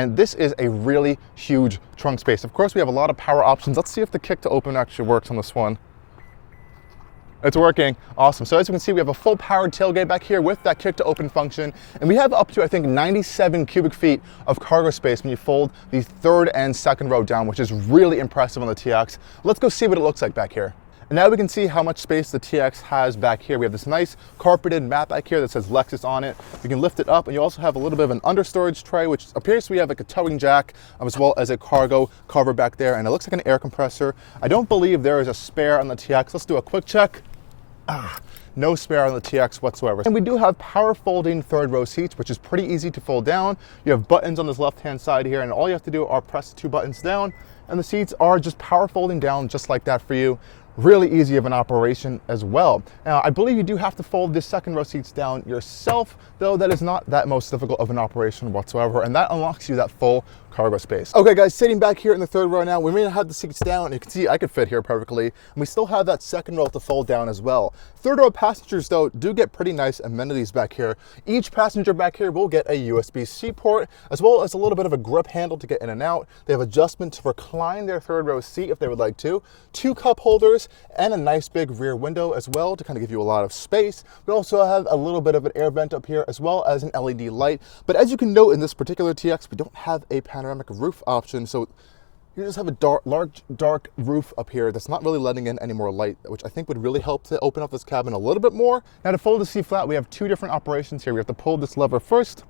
and this is a really huge trunk space. Of course, we have a lot of power options. Let's see if the kick to open actually works on this one. It's working. Awesome. So as you can see, we have a full powered tailgate back here with that kick to open function. And we have up to, I think, 97 cubic feet of cargo space when you fold the third and second row down, which is really impressive on the TX. Let's go see what it looks like back here. And now we can see how much space the TX has back here. We have this nice carpeted mat back here that says Lexus on it. You can lift it up, and you also have a little bit of an understorage tray, which appears to have like a towing jack, as well as a cargo cover back there. And it looks like an air compressor. I don't believe there is a spare on the TX. Let's do a quick check. No spare on the TX whatsoever. And we do have power folding third row seats, which is pretty easy to fold down. You have buttons on this left-hand side here, and all you have to do are press the 2 buttons down, and the seats are just power folding down just like that for you. Really easy of an operation as well. Now, I believe you do have to fold the second row seats down yourself, though that is not that most difficult of an operation whatsoever, and that unlocks you that full cargo space. Okay guys, sitting back here in the third row now, we may not have the seats down, and you can see I could fit here perfectly, and we still have that second row to fold down as well. Third row passengers though do get pretty nice amenities back here. Each passenger back here will get a USB-C port, as well as a little bit of a grip handle to get in and out. They have adjustment to recline their third row seat if they would like to, 2 cup holders, and a nice big rear window as well to kind of give you a lot of space. We also have a little bit of an air vent up here, as well as an LED light. But as you can note in this particular TX, we don't have a panoramic roof option, so you just have a large dark roof up here that's not really letting in any more light, which I think would really help to open up this cabin a little bit more. Now to fold the seat flat, we have 2 different operations here. We have to pull this lever first,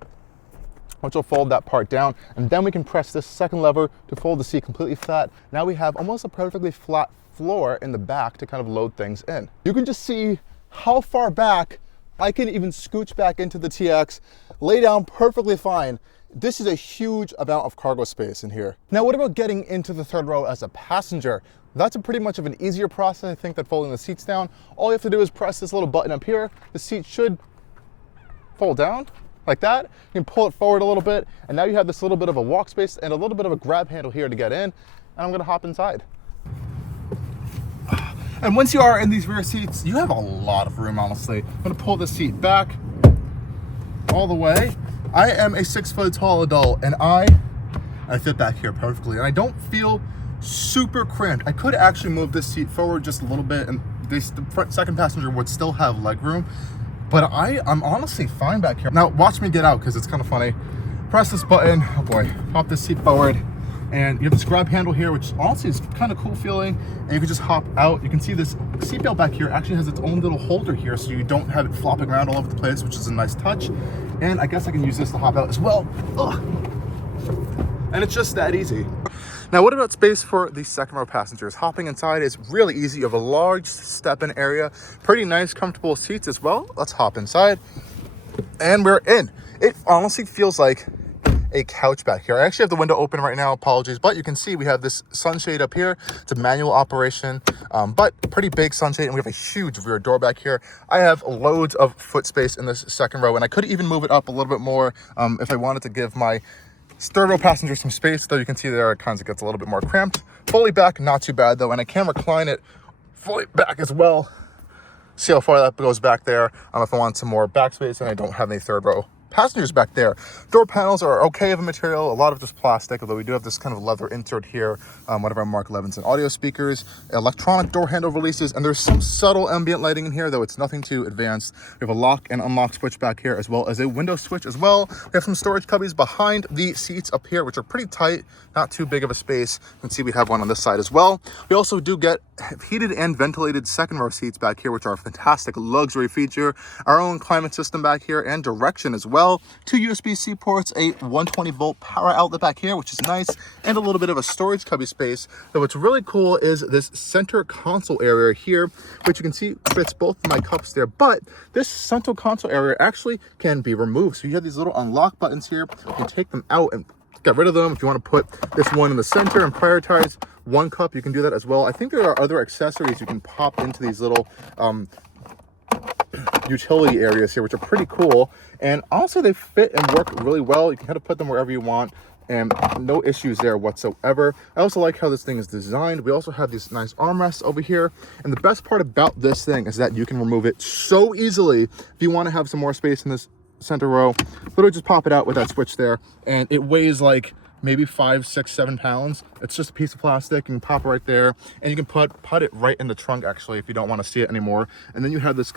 which will fold that part down, and then we can press this second lever to fold the seat completely flat. Now we have almost a perfectly flat floor in the back to kind of load things in. You can just see how far back I can even scooch back into the TX, lay down perfectly fine. This is a huge amount of cargo space in here. Now, what about getting into the third row as a passenger? That's a pretty much of an easier process, I think, than folding the seats down. All you have to do is press this little button up here. The seat should fold down like that. You can pull it forward a little bit, and now you have this little bit of a walk space and a little bit of a grab handle here to get in. And I'm gonna hop inside. And once you are in these rear seats, you have a lot of room, honestly. I'm gonna pull the seat back all the way. I am a 6 foot tall adult, and I fit back here perfectly, and I don't feel super cramped. I could actually move this seat forward just a little bit, and the second passenger would still have leg room, but I'm honestly fine back here. Now watch me get out, because it's kind of funny. Press this button, oh boy, pop this seat forward, and you have this grab handle here, which honestly is kind of cool feeling, and you can just hop out. You can see this seatbelt back here actually has its own little holder here, so you don't have it flopping around all over the place, which is a nice touch. And I guess I can use this to hop out as well. Ugh. And it's just that easy. Now, what about space for the second row passengers? Hopping inside is really easy. You have a large step-in area, pretty nice, comfortable seats as well. Let's hop inside, and we're in. It honestly feels like a couch back here. I actually have the window open right now, apologies, but you can see we have this sunshade up here. It's a manual operation, but pretty big sunshade, and we have a huge rear door back here. I have loads of foot space in this second row, and I could even move it up a little bit more if I wanted to give my third row passengers some space, though you can see there it kind of gets a little bit more cramped. Fully back, not too bad though, and I can recline it fully back as well. See how far that goes back there. If I want some more back space and I don't have any third row passengers back there. Door panels are okay of a material, a lot of just plastic, although we do have this kind of leather insert here, one of our Mark 11s and audio speakers, electronic door handle releases, and there's some subtle ambient lighting in here, though it's nothing too advanced. We have a lock and unlock switch back here, as well as a window switch as well. We have some storage cubbies behind the seats up here, which are pretty tight, not too big of a space. You can see we have one on this side as well. We also do get heated and ventilated second row seats back here, which are a fantastic luxury feature. Our own climate system back here and direction as well. 2 USB-C ports, a 120 volt power outlet back here, which is nice, and a little bit of a storage cubby space. Though what's really cool is this center console area here, which you can see fits both of my cups there, but this center console area actually can be removed. So you have these little unlock buttons here. You can take them out and get rid of them. If you want to put this one in the center and prioritize one cup, you can do that as well. I think there are other accessories you can pop into these little utility areas here, which are pretty cool, and also they fit and work really well. You can kind of put them wherever you want, and no issues there whatsoever. I also like how this thing is designed. We also have these nice armrests over here, and the best part about this thing is that you can remove it so easily. If you want to have some more space in this center row. Literally just pop it out with that switch there, and it weighs like maybe 5, 6, 7 pounds. It's just a piece of plastic. You can pop it right there, and you can put it right in the trunk actually if you don't want to see it anymore. And then you have this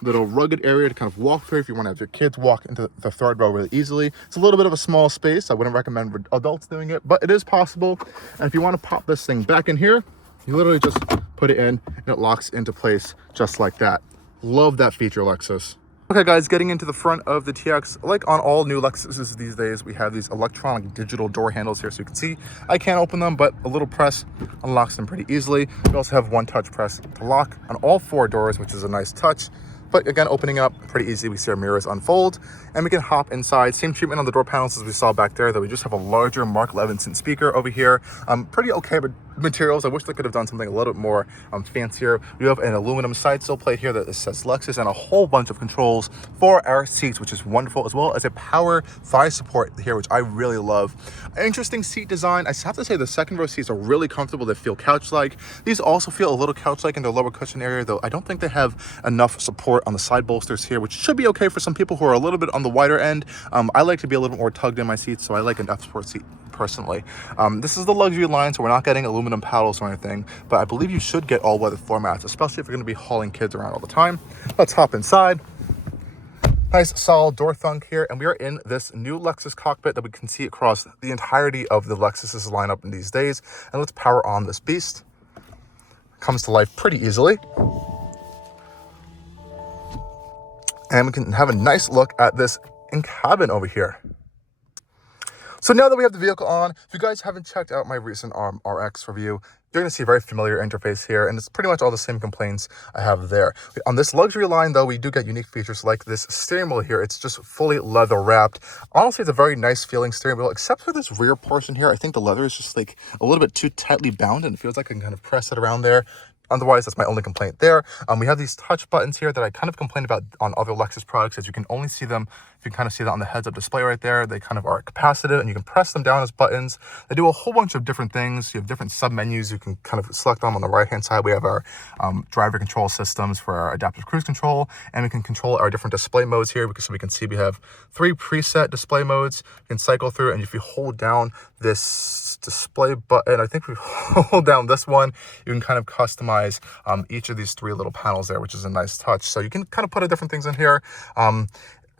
little rugged area to kind of walk through if you want to have your kids walk into the third row really easily. It's a little bit of a small space. I wouldn't recommend for adults doing it, but it is possible. And if you want to pop this thing back in here, you literally just put it in and it locks into place just like that. Love that feature, Lexus. Okay guys, getting into the front of the TX, like on all new Lexuses these days, we have these electronic digital door handles here. So you can see, I can't open them, but a little press unlocks them pretty easily. We also have one touch press to lock on all 4 doors, which is a nice touch. But again, opening up pretty easy. We see our mirrors unfold and we can hop inside. Same treatment on the door panels as we saw back there, though we just have a larger Mark Levinson speaker over here. Pretty okay materials. I wish they could have done something a little bit more fancier. We have an aluminum side sill plate here that says Lexus and a whole bunch of controls for our seats, which is wonderful, as well as a power thigh support here, which I really love. An interesting seat design. I have to say the second row seats are really comfortable. They feel couch-like. These also feel a little couch-like in the lower cushion area, though I don't think they have enough support on the side bolsters here, which should be okay for some people who are a little bit on the wider end. I like to be a little bit more tugged in my seats, so I like an F Sport seat personally. This is the luxury line, so we're not getting aluminum paddles or anything, but I believe you should get all weather floor mats, especially if you're going to be hauling kids around all the time. Let's hop inside. Nice solid door thunk here, and we are in this new Lexus cockpit that we can see across the entirety of the Lexus's lineup in these days. And let's power on this beast. Comes to life pretty easily. And we can have a nice look at this in-cabin over here. So now that we have the vehicle on, if you guys haven't checked out my recent RX review, you're going to see a very familiar interface here, and it's pretty much all the same complaints I have there. On this luxury line, though, we do get unique features like this steering wheel here. It's just fully leather wrapped. Honestly, it's a very nice feeling steering wheel, except for this rear portion here. I think the leather is just like a little bit too tightly bound, and it feels like I can kind of press it around there. Otherwise, that's my only complaint there. We have these touch buttons here that I kind of complained about on other Lexus products, as you can only see them, if you can kind of see that on the heads-up display right there. They kind of are capacitive, and you can press them down as buttons. They do a whole bunch of different things. You have different sub-menus. You can kind of select them. On the right-hand side, we have our driver control systems for our adaptive cruise control, and we can control our different display modes here, because so we can see we have 3 preset display modes. You can cycle through, and if you hold down this display button, I think we hold down this one, you can kind of customize each of these 3 little panels there, which is a nice touch. So you can kind of put different things in here.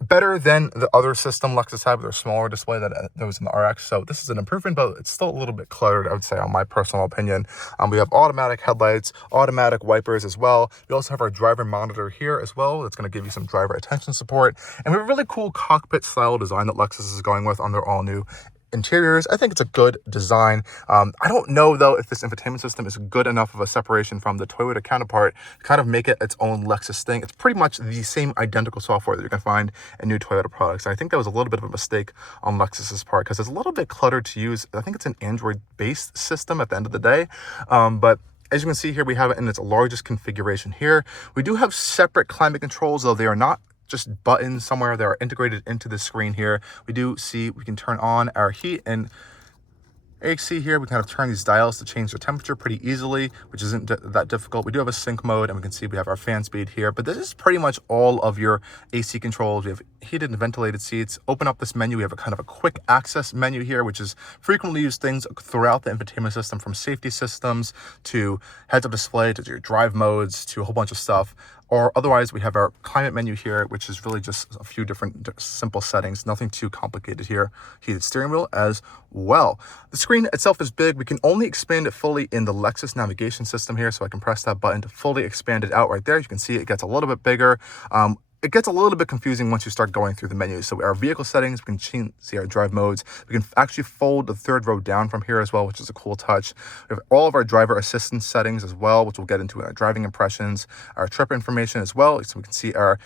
Better than the other system Lexus had with their smaller display that was in the RX. So this is an improvement, but it's still a little bit cluttered, I would say, on my personal opinion. We have automatic headlights, automatic wipers as well. We also have our driver monitor here as well. It's going to give you some driver attention support. And we have a really cool cockpit style design that Lexus is going with on their all new interiors. I think it's a good design. I don't know though if this infotainment system is good enough of a separation from the Toyota counterpart to kind of make it its own Lexus thing. It's pretty much the same identical software that you can find in new Toyota products. And I think that was a little bit of a mistake on Lexus's part, because it's a little bit cluttered to use. I think it's an Android-based system at the end of the day, but as you can see here, we have it in its largest configuration here. We do have separate climate controls, though they are not just buttons somewhere that are integrated into the screen here. We do see we can turn on our heat, and as you see here, we kind of turn these dials to change the temperature pretty easily, which isn't that difficult. We do have a sync mode, and we can see we have our fan speed here, but this is pretty much all of your AC controls. We have heated and ventilated seats. Open up this menu, we have a kind of a quick access menu here, which is frequently used things throughout the infotainment system, from safety systems to heads-up display to your drive modes to a whole bunch of stuff. Or otherwise, we have our climate menu here, which is really just a few different simple settings, nothing too complicated here. Heated steering wheel as well. The screen itself is big. We can only expand it fully in the Lexus navigation system here, so I can press that button to fully expand it out right there. You can see it gets a little bit bigger. It gets a little bit confusing once you start going through the menus. So our vehicle settings, we can see our drive modes. We can actually fold the 3rd row down from here as well, which is a cool touch. We have all of our driver assistance settings as well, which we'll get into in our driving impressions, our trip information as well. So we can see our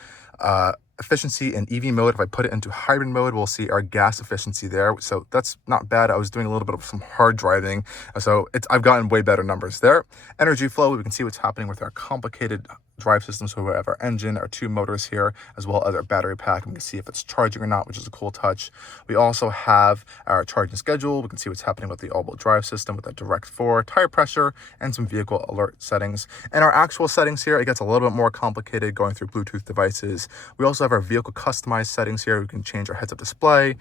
efficiency in EV mode. If I put it into hybrid mode, we'll see our gas efficiency there. So that's not bad. I was doing a little bit of some hard driving, so I've gotten way better numbers there. Energy flow, we can see what's happening with our complicated drive system. So we have our engine, our 2 motors here, as well as our battery pack. We can see if it's charging or not, which is a cool touch. We also have our charging schedule. We can see what's happening with the all-wheel drive system with the Direct4 tire pressure and some vehicle alert settings. And our actual settings here, it gets a little bit more complicated going through Bluetooth devices. We also have our vehicle customized settings here. We can change our heads-up display,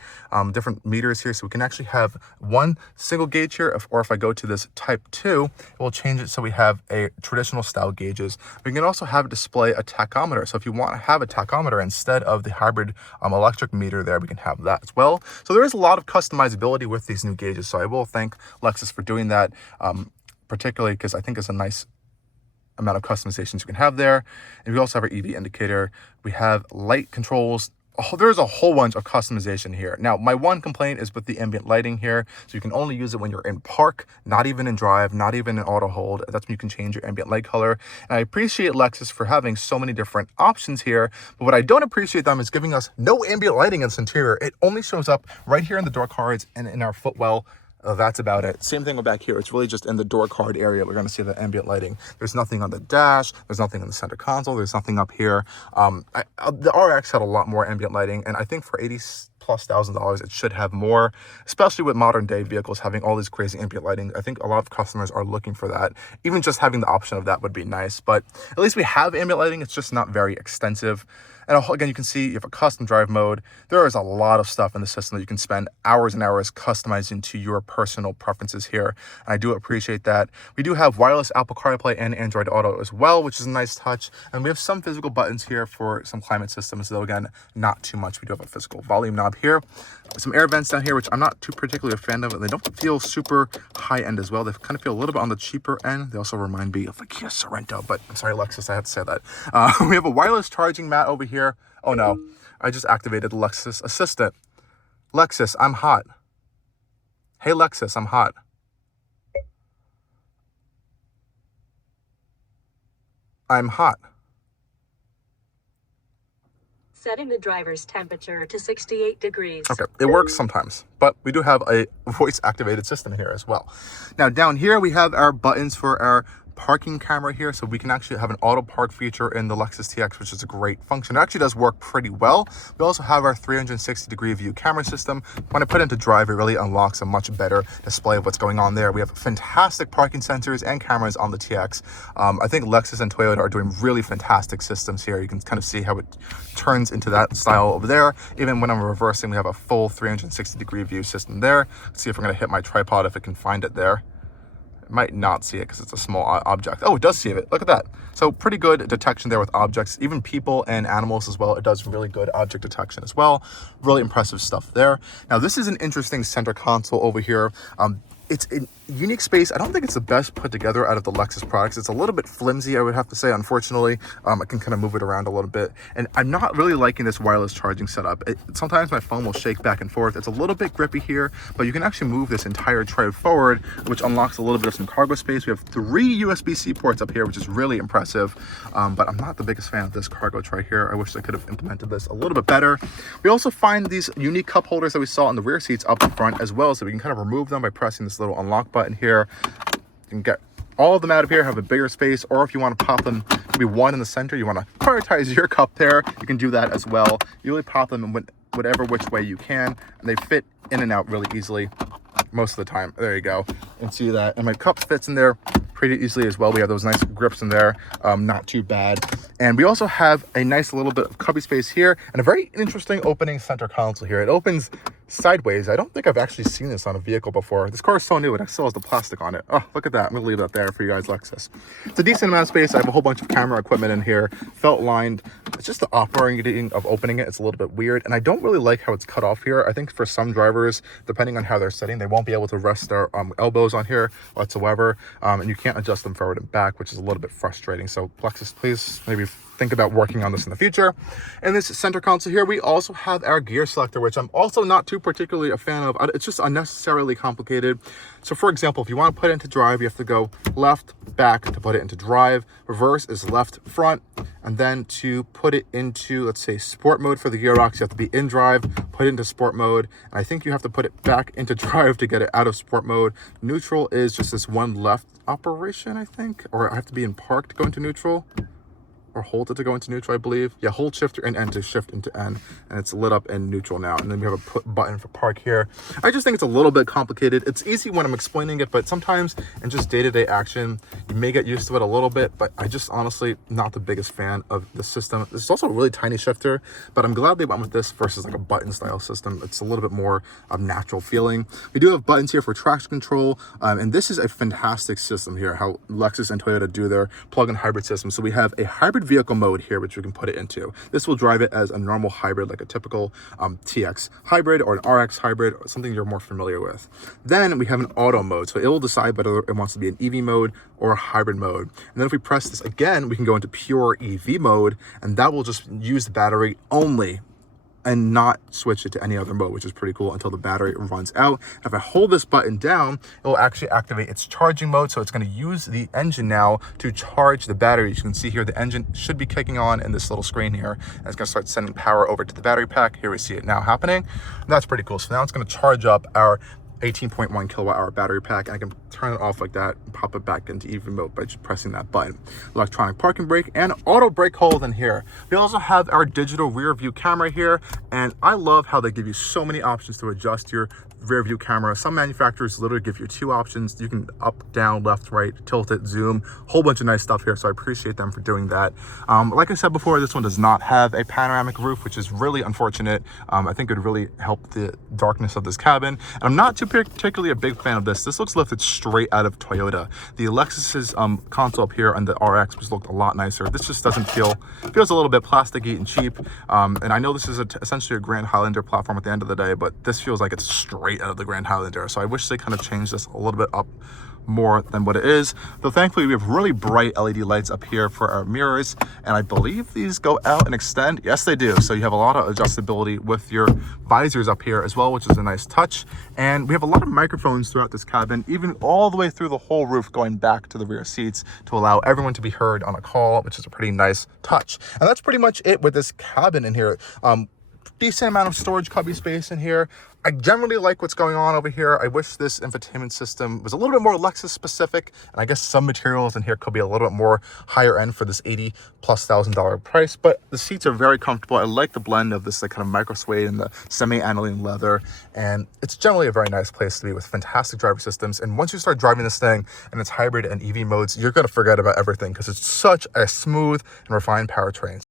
different meters here. So we can actually have one single gauge here, or if I go to this type 2, it will change it so we have a traditional style gauges. We can also have it display a tachometer. So if you want to have a tachometer instead of the hybrid electric meter there, we can have that as well. So there is a lot of customizability with these new gauges. So I will thank Lexus for doing that, particularly because I think it's a nice amount of customizations you can have there. And we also have our EV indicator. We have light controls. Oh, there's a whole bunch of customization here. Now, my one complaint is with the ambient lighting here. So you can only use it when you're in park, not even in drive, not even in auto hold. That's when you can change your ambient light color. And I appreciate Lexus for having so many different options here. But what I don't appreciate them is giving us no ambient lighting in this interior. It only shows up right here in the door cards and in our footwell. That's about it. Same thing back here. It's really just in the door card area. We're going to see the ambient lighting. There's nothing on the dash. There's nothing in the center console. There's nothing up here. The RX had a lot more ambient lighting, and I think for $80,000+, it should have more, especially with modern day vehicles having all these crazy ambient lighting. I think a lot of customers are looking for that. Even just having the option of that would be nice, but at least we have ambient lighting. It's just not very extensive. And again, you can see you have a custom drive mode. There is a lot of stuff in the system that you can spend hours and hours customizing to your personal preferences here. And I do appreciate that. We do have wireless Apple CarPlay and Android Auto as well, which is a nice touch. And we have some physical buttons here for some climate systems, though again, not too much. We do have a physical volume knob here. Some air vents down here, which I'm not too particularly a fan of. They don't feel super high end as well. They kind of feel a little bit on the cheaper end. They also remind me of the Kia Sorento, but I'm sorry, Lexus, I had to say that. We have a wireless charging mat over here. Oh no, I just activated the Lexus Assistant. Lexus, I'm hot. Hey Lexus, I'm hot. I'm hot. Setting the driver's temperature to 68 degrees. Okay, it works sometimes, but we do have a voice-activated system here as well. Now, down here, we have our buttons for our parking camera here, so we can actually have an auto park feature in the Lexus TX, which is a great function. It actually does work pretty well. We also have our 360-degree view camera system. When I put it into drive, it really unlocks a much better display of what's going on there. We have fantastic parking sensors and cameras on the TX. I think Lexus and Toyota are doing really fantastic systems here. You can kind of see how it turns into that style over there. Even when I'm reversing, we have a full 360-degree view system there. Let's see if we're going to hit my tripod if it can find it there. Might not see it because it's a small object. Oh, it does see it. Look at that. So pretty good detection there with objects, even people and animals as well. It does really good object detection as well. Really impressive stuff there. Now, this is an interesting center console over here. It's a unique space. I don't think it's the best put together out of the Lexus products. It's a little bit flimsy, I would have to say, unfortunately. I can kind of move it around a little bit. And I'm not really liking this wireless charging setup. Sometimes my phone will shake back and forth. It's a little bit grippy here, but you can actually move this entire tray forward, which unlocks a little bit of some cargo space. We have 3 USB-C ports up here, which is really impressive. But I'm not the biggest fan of this cargo tray here. I wish I could have implemented this a little bit better. We also find these unique cup holders that we saw in the rear seats up front as well, so we can kind of remove them by pressing this little unlock button here. You can get all of them out of here, have a bigger space, or if you want to pop them, maybe one in the center, you want to prioritize your cup there, you can do that as well. You really pop them in whatever which way you can, and they fit in and out really easily most of the time. There you go. And see that, and my cup fits in there pretty easily as well. We have those nice grips in there, not too bad. And we also have a nice little bit of cubby space here and a very interesting opening center console here. It opens sideways. I don't think I've actually seen this on a vehicle before. This car is so new, it still has the plastic on it. Oh, look at that. I'm gonna leave that there for you guys, Lexus. It's a decent amount of space. I have a whole bunch of camera equipment in here, felt lined. It's just the operating of opening it. It's a little bit weird, and I don't really like how it's cut off here. I think for some drivers, depending on how they're sitting, they won't be able to rest their elbows on here whatsoever, and you can't adjust them forward and back, which is a little bit frustrating. So Lexus, please maybe think about working on this in the future. In this center console here, we also have our gear selector, which I'm also not too particularly a fan of. It's just unnecessarily complicated. So for example, if you want to put it into drive, you have to go left, back to put it into drive. Reverse is left, front. And then to put it into, let's say, sport mode for the gearbox, you have to be in drive, put it into sport mode. And I think you have to put it back into drive to get it out of sport mode. Neutral is just this one left operation, I think, or I have to be in park to go into neutral. or hold it to go into neutral, I believe. Yeah, hold shifter and N to shift into N, and it's lit up in neutral now. And then we have a put button for park here. I just think it's a little bit complicated. It's easy when I'm explaining it, but sometimes in just day-to-day action, you may get used to it a little bit, but I just honestly not the biggest fan of the system. This is also a really tiny shifter, but I'm glad they went with this versus like a button style system. It's a little bit more natural feeling. We do have buttons here for traction control, and this is a fantastic system here, how Lexus and Toyota do their plug-in hybrid system. So we have a hybrid vehicle mode here, which we can put it into. This will drive it as a normal hybrid, like a typical TX hybrid or an RX hybrid, or something you're more familiar with. Then we have an auto mode, so it will decide whether it wants to be an EV mode or a hybrid mode. And then if we press this again, we can go into pure EV mode, and that will just use the battery only and not switch it to any other mode, which is pretty cool, until the battery runs out. If I hold this button down, it will actually activate its charging mode. So it's going to use the engine now to charge the battery. As you can see here, the engine should be kicking on in this little screen here, and it's going to start sending power over to the battery pack. Here we see it now happening. And that's pretty cool. So now it's going to charge up our 18.1 kilowatt hour battery pack, and I can turn it off like that and pop it back into EV mode by just pressing that button. Electronic parking brake and auto brake hold in here. We also have our digital rear view camera here, and I love how they give you so many options to adjust your rear view camera. Some manufacturers literally give you 2 options. You can up, down, left, right, tilt it, zoom, whole bunch of nice stuff here. So I appreciate them for doing that. Like I said before, this one does not have a panoramic roof, which is really unfortunate. I think it would really help the darkness of this cabin. And I'm not too particularly a big fan of this. This looks lifted straight out of Toyota. The Lexus's console up here on the RX just looked a lot nicer. This just doesn't feels a little bit plasticky and cheap. And I know this is essentially a Grand Highlander platform at the end of the day, but this feels like it's straight out of the Grand Highlander. So I wish they kind of changed this a little bit up more than what it is. Though thankfully we have really bright LED lights up here for our mirrors, and I believe these go out and extend. Yes, they do. So you have a lot of adjustability with your visors up here as well, which is a nice touch. And we have a lot of microphones throughout this cabin, even all the way through the whole roof, going back to the rear seats to allow everyone to be heard on a call, which is a pretty nice touch. And that's pretty much it with this cabin in here. Decent amount of storage cubby space in here. I generally like what's going on over here. I wish this infotainment system was a little bit more Lexus specific, and I guess some materials in here could be a little bit more higher end for this $80,000+ price, but the seats are very comfortable. I like the blend of this like kind of micro suede and the semi-aniline leather, and it's generally a very nice place to be with fantastic driver systems. And once you start driving this thing and it's hybrid and EV modes, you're going to forget about everything because it's such a smooth and refined powertrain.